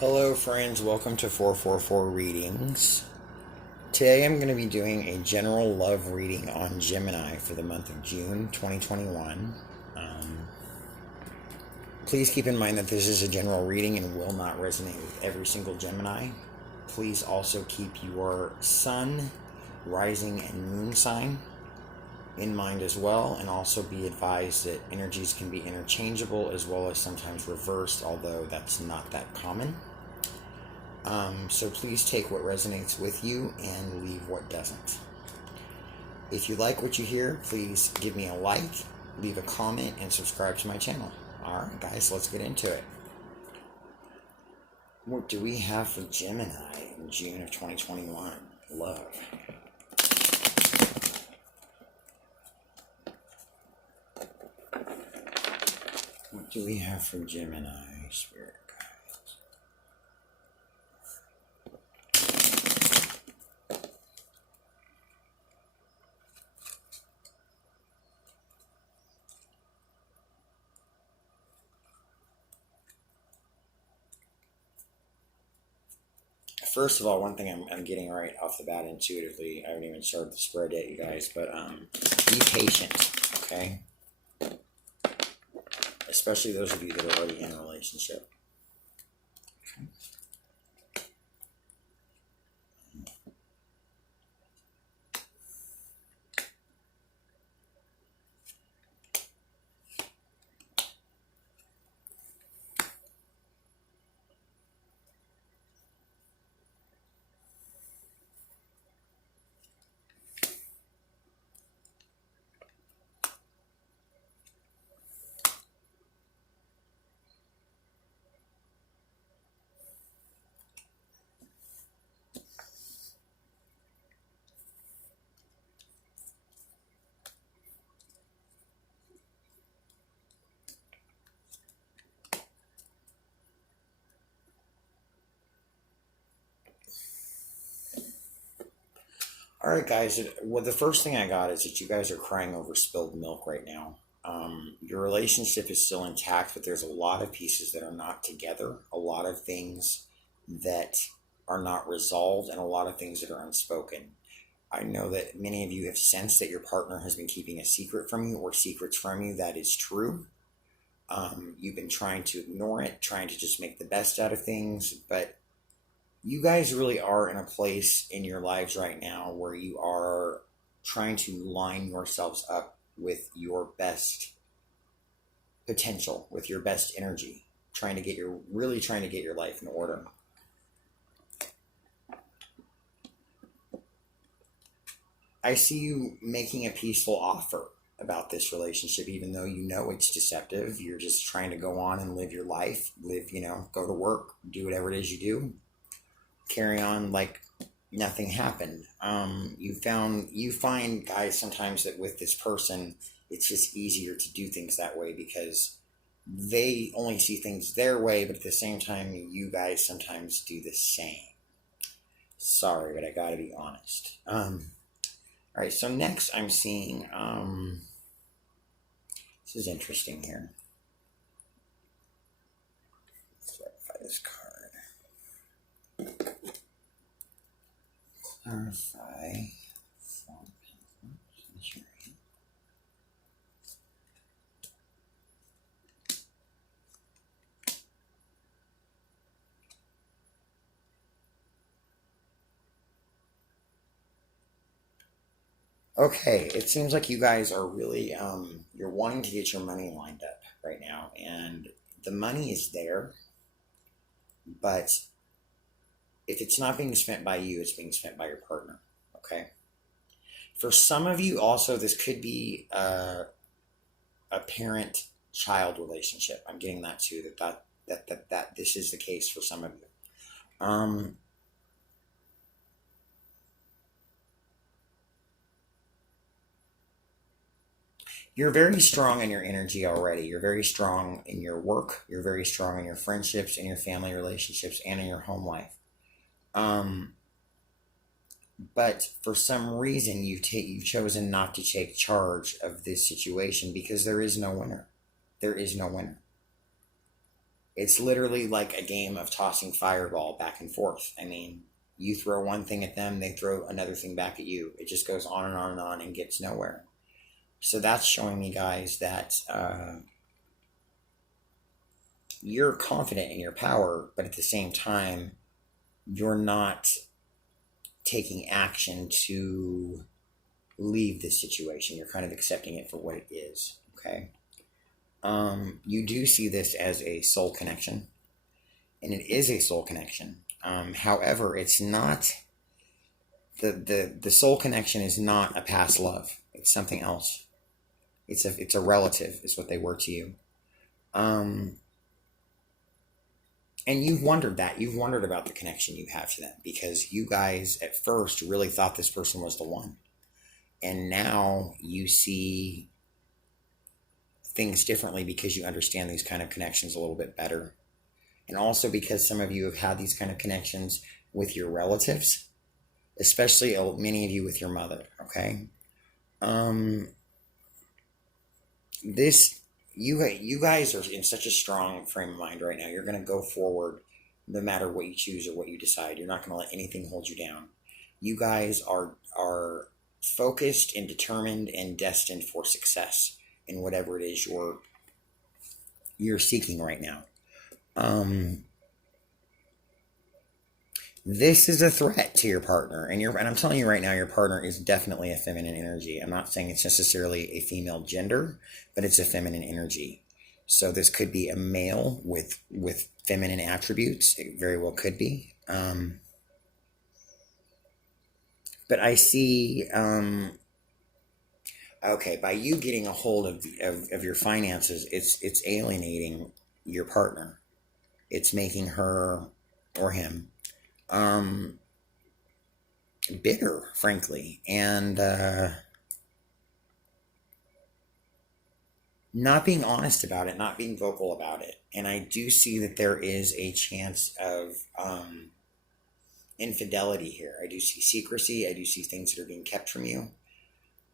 Hello friends, welcome to 444 Readings. Today I'm going to be doing a general love reading on Gemini for the month of June 2021. Please keep in mind that this is a general reading and will not resonate with every single Gemini. Please also keep your sun, rising, and moon sign in mind as well, and also be advised that energies can be interchangeable as well as sometimes reversed, although that's not that common. So please take what resonates with you and leave what doesn't. If you like what you hear, please give me a like, leave a comment, and subscribe to my channel. Alright guys, let's get into it. What do we have for Gemini in June of 2021? Love. What do we have for Gemini, Spirit guides? First of all, one thing I'm getting right off the bat intuitively, I haven't even started the spread yet, you guys, but be patient, okay? Especially those of you that are already in a relationship. Okay. Alright guys, well, the first thing I got is that you guys are crying over spilled milk right now. Your relationship is still intact, but there's a lot of pieces that are not together, a lot of things that are not resolved, and a lot of things that are unspoken. I know that many of you have sensed that your partner has been keeping a secret from you or secrets from you. That is true. You've been trying to ignore it, trying to just make the best out of things, but you guys really are in a place in your lives right now where you are trying to line yourselves up with your best potential, with your best energy, trying to get your life in order. I see you making a peaceful offer about this relationship, even though you know it's deceptive. You're just trying to go on and live your life, go to work, do whatever it is you do, carry on like nothing happened. You find, guys, sometimes that with this person, it's just easier to do things that way because they only see things their way, but at the same time, you guys sometimes do the same. Sorry, but I gotta be honest. All right, so next I'm seeing, this is interesting here. Let's clarify this card. Clarify. Okay, it seems like you guys are really, you're wanting to get your money lined up right now, and the money is there, but if it's not being spent by you, it's being spent by your partner, okay? For some of you, also, this could be a parent-child relationship. I'm getting that too, that this is the case for some of you. You're very strong in your energy already. You're very strong in your work. You're very strong in your friendships, in your family relationships, and in your home life. But for some reason, you've chosen not to take charge of this situation because there is no winner. There is no winner. It's literally like a game of tossing fireball back and forth. I mean, you throw one thing at them, they throw another thing back at you. It just goes on and on and on and gets nowhere. So that's showing me, guys, that you're confident in your power, but at the same time, you're not taking action to leave this situation. You're kind of accepting it for what it is. Okay. You do see this as a soul connection, and it is a soul connection. However, it's not the soul connection is not a past love. It's something else. It's a relative, is what they were to you. And you've wondered that. You've wondered about the connection you have to them, because you guys at first really thought this person was the one. And now you see things differently because you understand these kind of connections a little bit better. And also because some of you have had these kind of connections with your relatives, especially many of you with your mother, okay? You guys are in such a strong frame of mind right now. You're going to go forward no matter what you choose or what you decide. You're not going to let anything hold you down. You guys are focused and determined and destined for success in whatever it is you're seeking right now. This is a threat to your partner, and I'm telling you right now, your partner is definitely a feminine energy. I'm not saying it's necessarily a female gender, but it's a feminine energy. So this could be a male with feminine attributes. It very well could be. But I see, okay, by you getting a hold of your finances, it's alienating your partner. It's making her or him bitter, frankly, and not being honest about it, not being vocal about it. And I do see that there is a chance of infidelity here. I do see secrecy. I do see things that are being kept from you.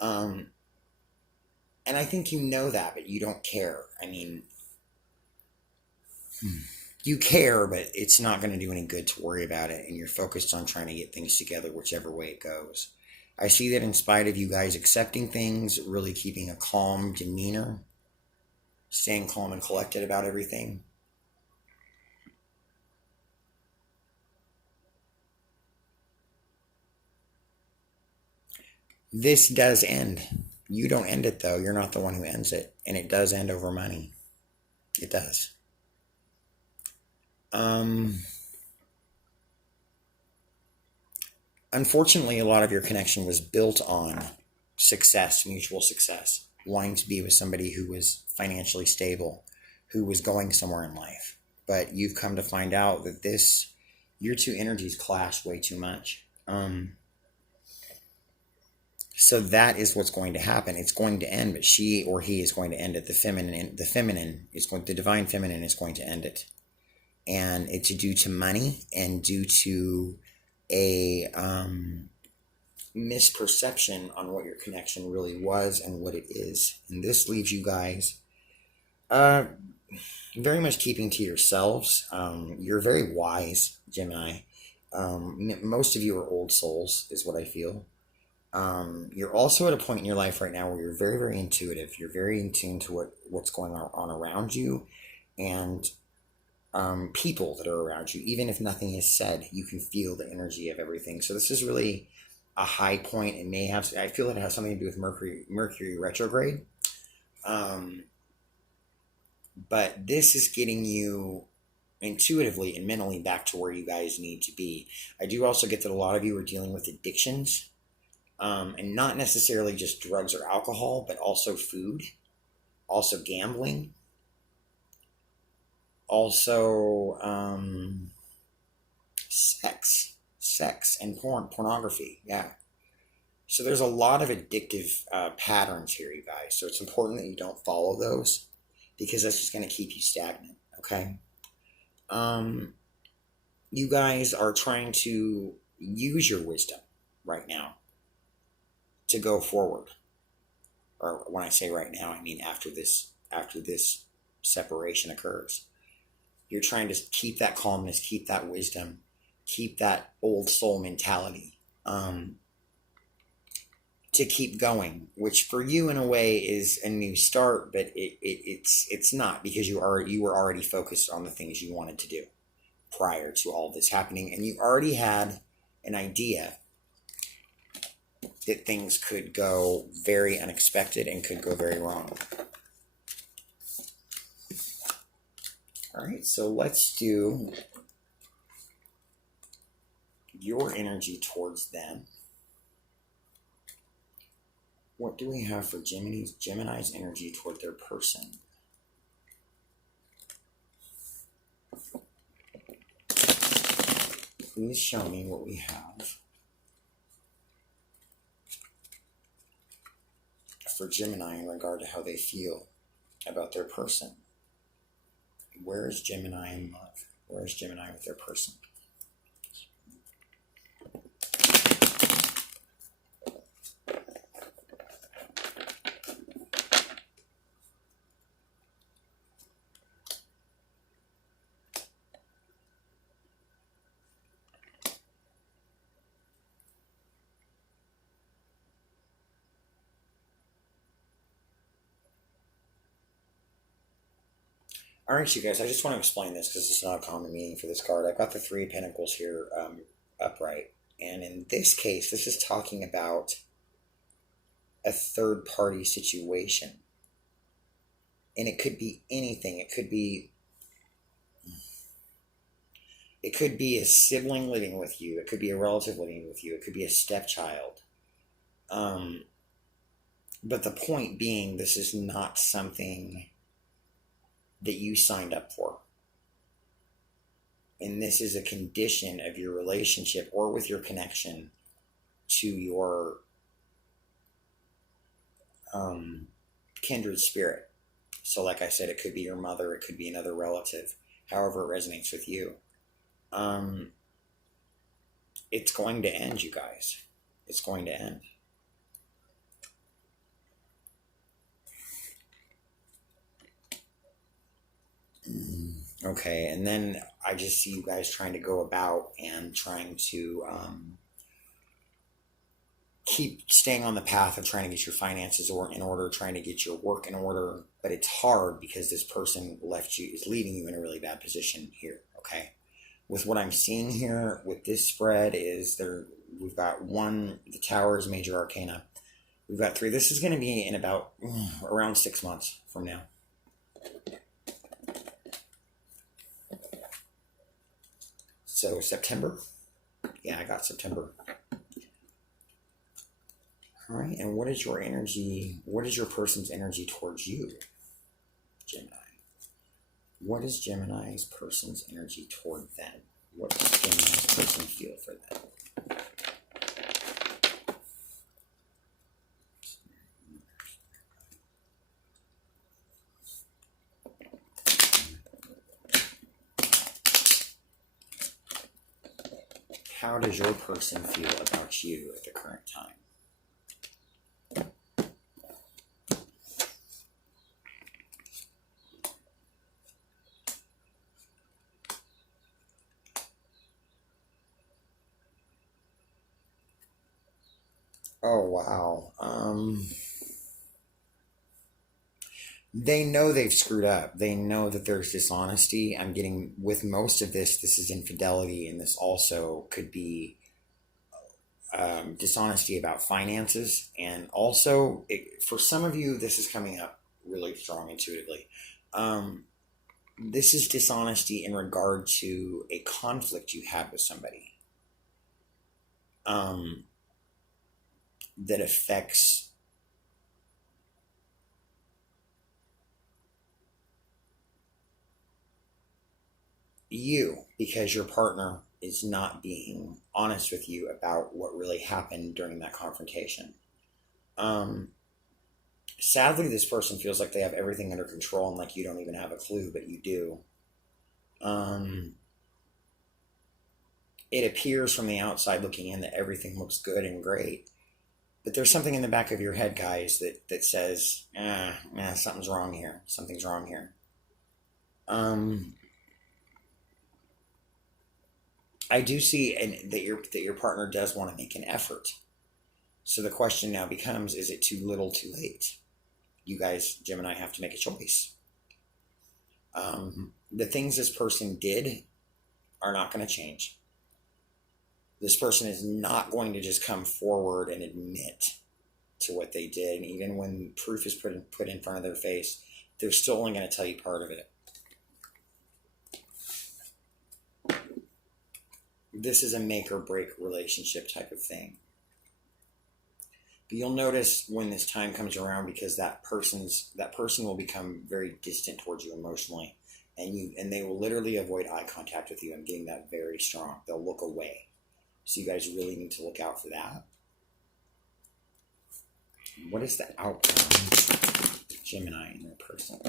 And I think you know that, but you don't care. I mean, you care, but it's not going to do any good to worry about it. And you're focused on trying to get things together, whichever way it goes. I see that in spite of you guys accepting things, really keeping a calm demeanor, staying calm and collected about everything. This does end. You don't end it, though. You're not the one who ends it. And it does end over money. It does. Unfortunately, a lot of your connection was built on success, mutual success, wanting to be with somebody who was financially stable, who was going somewhere in life. But you've come to find out that your two energies clash way too much. So that is what's going to happen. It's going to end, but she or he is going to end it. The divine feminine is going to end it. And it's due to money and due to a misperception on what your connection really was and what it is. And this leaves you guys very much keeping to yourselves. You're very wise, Gemini. Most of you are old souls, is what I feel. You're also at a point in your life right now where you're very, very intuitive. You're very in tune to what's going on around you, and people that are around you. Even if nothing is said, you can feel the energy of everything. So this is really a high point. It may have, I feel it has something to do with Mercury retrograde. But this is getting you intuitively and mentally back to where you guys need to be. I do also get that a lot of you are dealing with addictions, and not necessarily just drugs or alcohol, but also food, also gambling, also sex and pornography. Yeah. So there's a lot of addictive patterns here, you guys. So it's important that you don't follow those, because that's just going to keep you stagnant. Okay. You guys are trying to use your wisdom right now to go forward. Or when I say right now, I mean after this separation occurs. You're trying to keep that calmness, keep that wisdom, keep that old soul mentality, to keep going, which for you in a way is a new start, but it's not, because you were already focused on the things you wanted to do prior to all this happening, and you already had an idea that things could go very unexpected and could go very wrong. All right, so let's do your energy towards them. What do we have for Gemini's energy toward their person? Please show me what we have for Gemini in regard to how they feel about their person. Where is Gemini in love? Where is Gemini with their person? All right, you guys, I just want to explain this because it's not a common meaning for this card. I've got the Three of Pentacles here upright. And in this case, this is talking about a third-party situation. And it could be anything. It could be a sibling living with you. It could be a relative living with you. It could be a stepchild. But the point being, this is not something that you signed up for. And this is a condition of your relationship or with your connection to your kindred spirit. So like I said, it could be your mother, it could be another relative, however it resonates with you. It's going to end, you guys. It's going to end. Okay, and then I just see you guys trying to go about and trying to keep staying on the path of trying to get your finances in order, trying to get your work in order, but it's hard because this person is leaving you in a really bad position here, okay? With what I'm seeing here with this spread is we've got one, the Tower is major arcana. We've got three. This is going to be in about around 6 months from now. So September? Yeah, I got September. All right, and what is your energy? What is your person's energy towards you, Gemini? What is Gemini's person's energy toward them? What does Gemini's person feel for them? How does your person feel about you at the current time? Oh, wow. They know they've screwed up. They know that there's dishonesty. I'm getting, with most of this is infidelity, and this also could be dishonesty about finances. And also, for some of you, this is coming up really strong intuitively. This is dishonesty in regard to a conflict you had with somebody. That affects you because your partner is not being honest with you about what really happened during that confrontation. Sadly, this person feels like they have everything under control and like you don't even have a clue, but you do. It appears from the outside looking in that everything looks good and great. But there's something in the back of your head, guys, that says, something's wrong here. Something's wrong here. I do see and that your partner does want to make an effort. So the question now becomes, is it too little too late? You guys, Gemini, have to make a choice. The things this person did are not going to change. This person is not going to just come forward and admit to what they did. And even when proof is put in front of their face, they're still only going to tell you part of it. This is a make or break relationship type of thing. But you'll notice when this time comes around, because that person will become very distant towards you emotionally, and they will literally avoid eye contact with you. I'm getting that very strong. They'll look away. So you guys really need to look out for that. What is the outcome? Gemini in their person.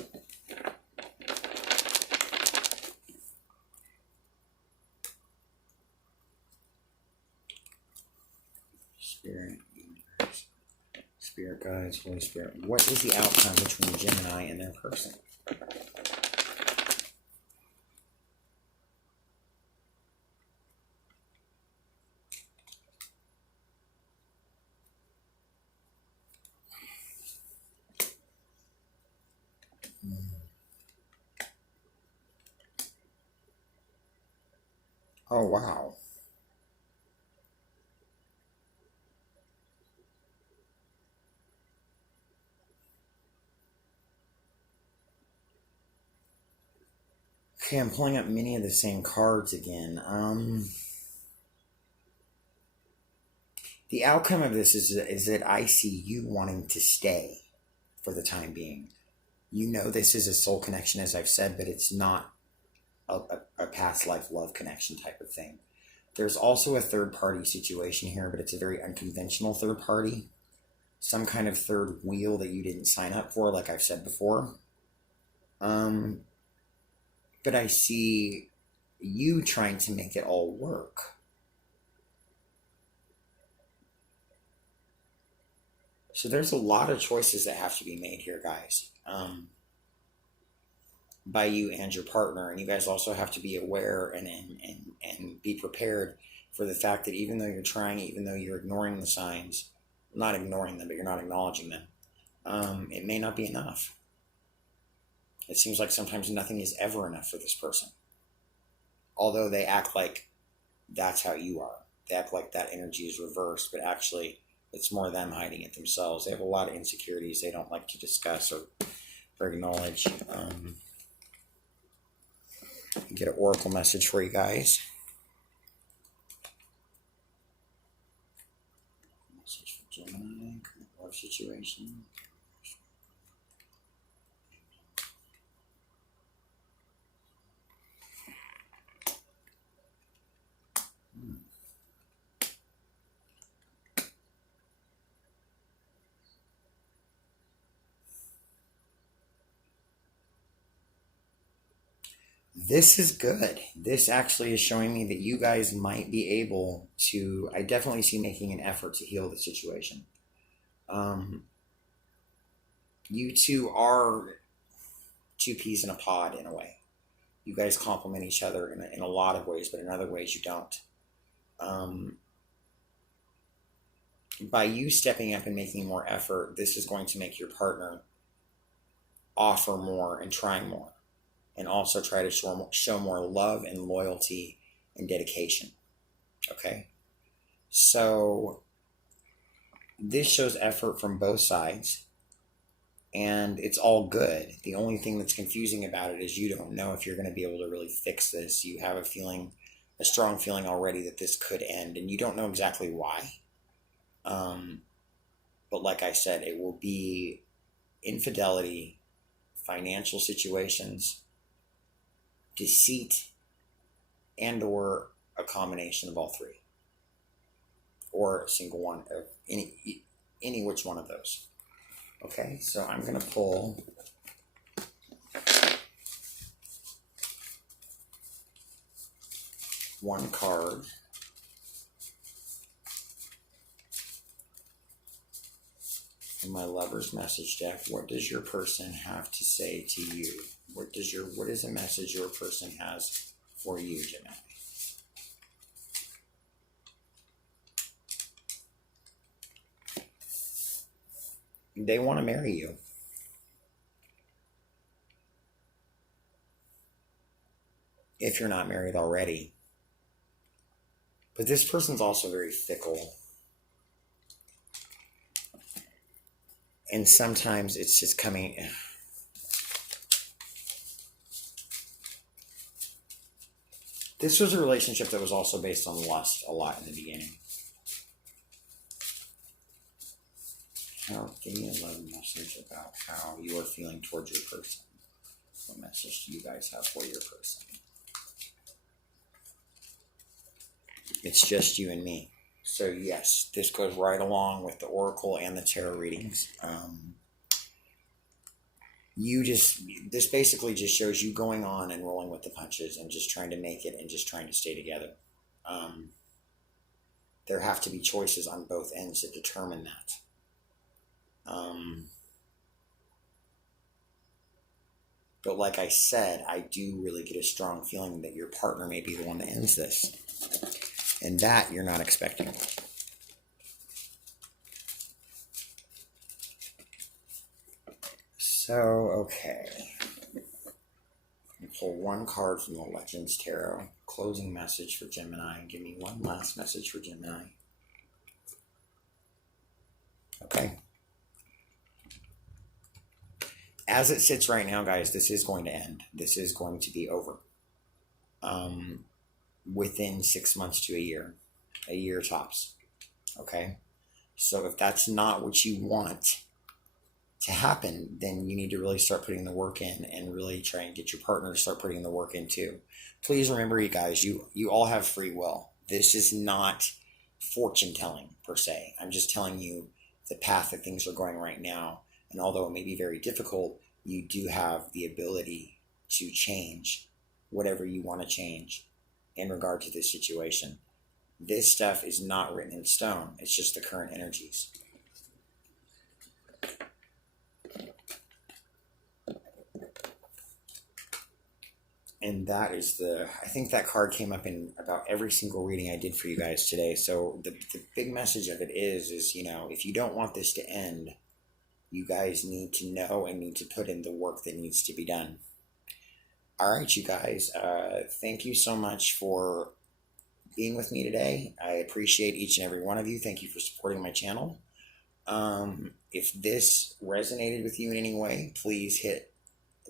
Spirit, universe, spirit guides, Holy Spirit. What is the outcome between Gemini and their person? Oh, wow. Okay, I'm pulling up many of the same cards again. The outcome of this is that I see you wanting to stay for the time being. You know this is a soul connection, as I've said, but it's not a past life love connection type of thing. There's also a third party situation here, but it's a very unconventional third party. Some kind of third wheel that you didn't sign up for, like I've said before. But I see you trying to make it all work. So there's a lot of choices that have to be made here, guys. By you and your partner, and you guys also have to be aware and be prepared for the fact that even though you're trying, even though you're ignoring the signs, not ignoring them, but you're not acknowledging them, it may not be enough. It seems like sometimes nothing is ever enough for this person, although they act like that's how you are. They act like that energy is reversed, but actually it's more them hiding it themselves. They have a lot of insecurities they don't like to discuss or acknowledge. Get an oracle message for you guys. Message for Gemini, current love situation. This is good. This actually is showing me that you guys might be able to, I definitely see making an effort to heal the situation. You two are two peas in a pod in a way. You guys complement each other in a lot of ways, but in other ways you don't. By you stepping up and making more effort, this is going to make your partner offer more and try more, and also try to show more love and loyalty and dedication. Okay? So this shows effort from both sides, and it's all good. The only thing that's confusing about it is you don't know if you're going to be able to really fix this. You have a strong feeling already that this could end, and you don't know exactly why. But like I said, it will be infidelity, financial situations, deceit, and or a combination of all three, or a single one of any which one of those. Okay, so I'm going to pull one card. In my lover's message deck. What does your person have to say to you? What is a message your person has for you, Gemini? They want to marry you. If you're not married already. But this person's also very fickle. And sometimes it's just coming. This was a relationship that was also based on lust a lot in the beginning. Give me a love message about how you are feeling towards your person. What message do you guys have for your person? It's just you and me. So yes, this goes right along with the oracle and the tarot readings. This basically just shows you going on and rolling with the punches and just trying to make it and just trying to stay together. There have to be choices on both ends that determine that. But like I said, I do really get a strong feeling that your partner may be the one that ends this. And that you're not expecting. So, okay. I'll pull one card from the Legends Tarot. Closing message for Gemini. Give me one last message for Gemini. Okay. As it sits right now, guys, this is going to end. This is going to be over. Within 6 months to a year tops. Okay? So if that's not what you want to happen, then you need to really start putting the work in and really try and get your partner to start putting the work in too. Please remember, you guys, you all have free will. This is not fortune telling per se. I'm just telling you the path that things are going right now. And although it may be very difficult, you do have the ability to change whatever you want to change in regard to this situation. This stuff is not written in stone. It's just the current energies. And that is I think that card came up in about every single reading I did for you guys today. So the big message of it is, if you don't want this to end, you guys need to know and need to put in the work that needs to be done. All right, you guys, thank you so much for being with me today. I appreciate each and every one of you. Thank you for supporting my channel. If this resonated with you in any way, please hit